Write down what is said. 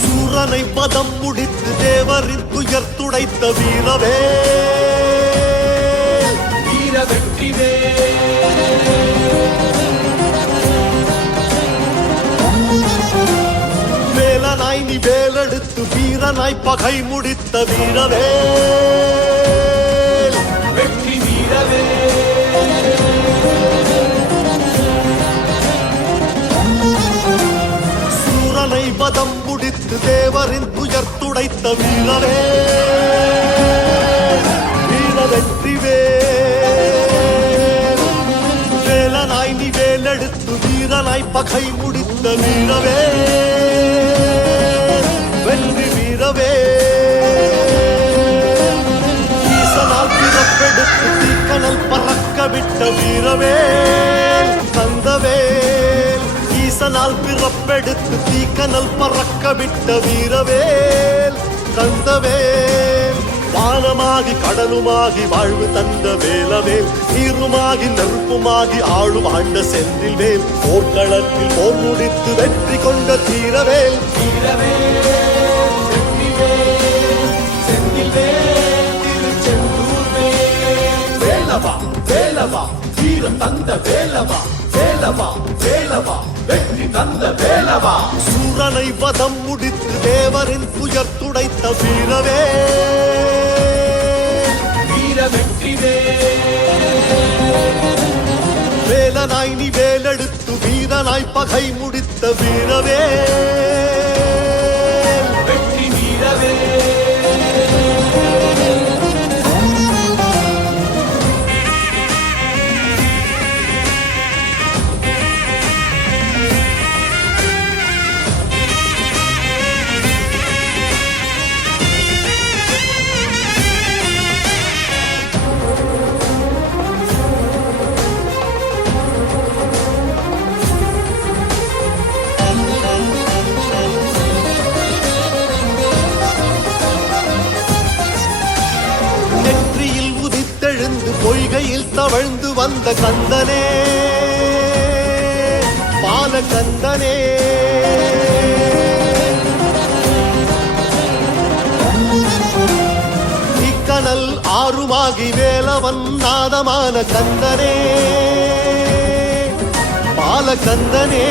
சூரனை பதம் முடித்து தேவரின் துயர் துடைத்த வீரவே. வீர வெற்றிவே வேலனாய் நீ வேலெடுத்து வீரனாய் பகை முடித்த வீரவே. வெற்றி வீரவே. சூரனை பதம் முடித்து தேவரின் துயர் துடைத்த வீரவே. வீர வெற்றிவே வேலனாய் நீ வேலெடுத்து வீரனாய் பகை முடித்த வீரவே. பறக்க விட்ட வீரவே தந்தவேல் ஈசனால் பிறப்பெடுத்து தீக்கனல் பறக்க விட்ட வீரவேல் கந்தவேல் வானமாகி கடலுமாகி வாழ்வு தந்த வேலவேல் நீருமாகி நெருப்புமாகி ஆளும் ஆண்ட செந்தில் வேல் போர்க்களத்தில் போர் முடித்து வெற்றி கொண்ட தீரவேல் தீரவேல். வேலவா வீரம் தந்த வேலவா வேலவா வேலவா வெற்றி தந்த வேலவா. சூரனை வதம் முடித்து தேவரின் துயர் துடைத்த வீரவே வீர வெற்றிவே. வேலனாய் நீ வேலெடுத்து வீரனாய் பகை முடித்த வீரவே கரையில் தவழ்ந்து வந்த கந்தனே பால கந்தனே இக்கனல் ஆறுமாகி வேலவன் நாதமான கந்தனே பால கந்தனே